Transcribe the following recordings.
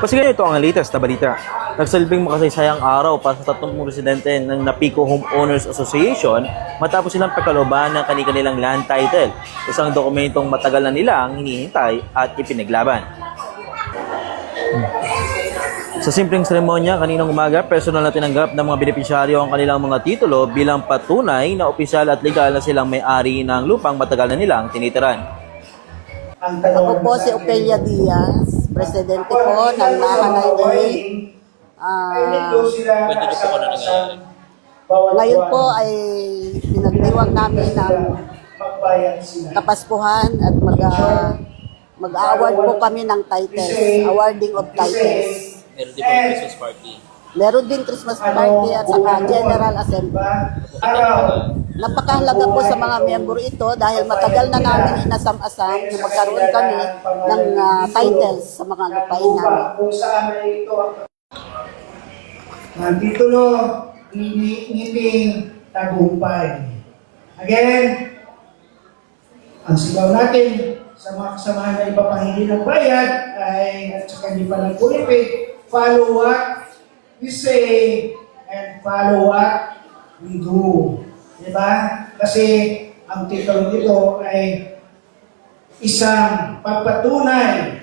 Kasi ito ang latest na balita. Nagsilbing makasaysayang araw para sa tatlong residente ng Napico Homeowners Association matapos silang pagkalooban ng kanilang land title. Isang dokumentong matagal na nilang hinihintay at ipinaglaban. Sa simpleng seremonya kaninang umaga, personal na tinanggap ng mga benepisyaryo ang kanilang mga titulo bilang patunay na opisyal at legal na silang may-ari ng lupang matagal na nilang tinitiran. Ako po si Opelia Diaz, presidente po ng Nahanay Day. Nangyayari. ngayon po ay pinagdiwang namin ng kapaspuhan at mag, ah, mag-award po kami ng titles, awarding of titles. Meron din po Christmas party. Meron din Christmas party at saka General Assembly. Napakahalaga po sa mga miyembro ito dahil matagal na namin inasam-asam na magkaroon kami ng ah, titles sa mga lupain namin. kung saan ay ito ang titulo, hindi, hindi tagumpay. Again, ang sigaw natin sa mga kasamahan na ipapahingi ng bayad ay at saka hindi pa nagpulipid, follow what we say and follow what we do. Diba? Kasi ang titulo nito ay isang pagpatunay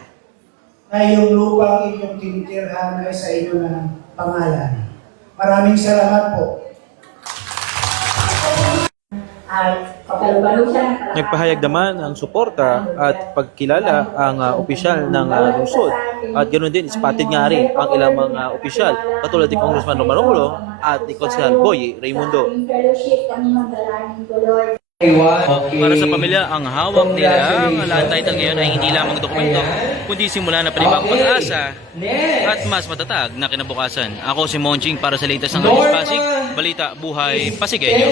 na yung lupang inyong tinitirhan ay sa inyo ng pangalan. Maraming salamat po. at Nagpahayag naman ang suporta at pagkilala ang uh, opisyal ng uh, lungsod. At ganoon din, spotted nga rin ang ilang mga opisyal katulad ni Congressman Roman Romulo at ni Konsehal Boy Raimundo. Oh, para sa pamilya, ang hawak nila ang land title ngayon ay hindi lamang dokumento, kundi simula na panibagong pag-asa at mas matatag na kinabukasan. Ako si Monching para sa latest ng Halis Pasig, Balita Buhay Pasigenyo.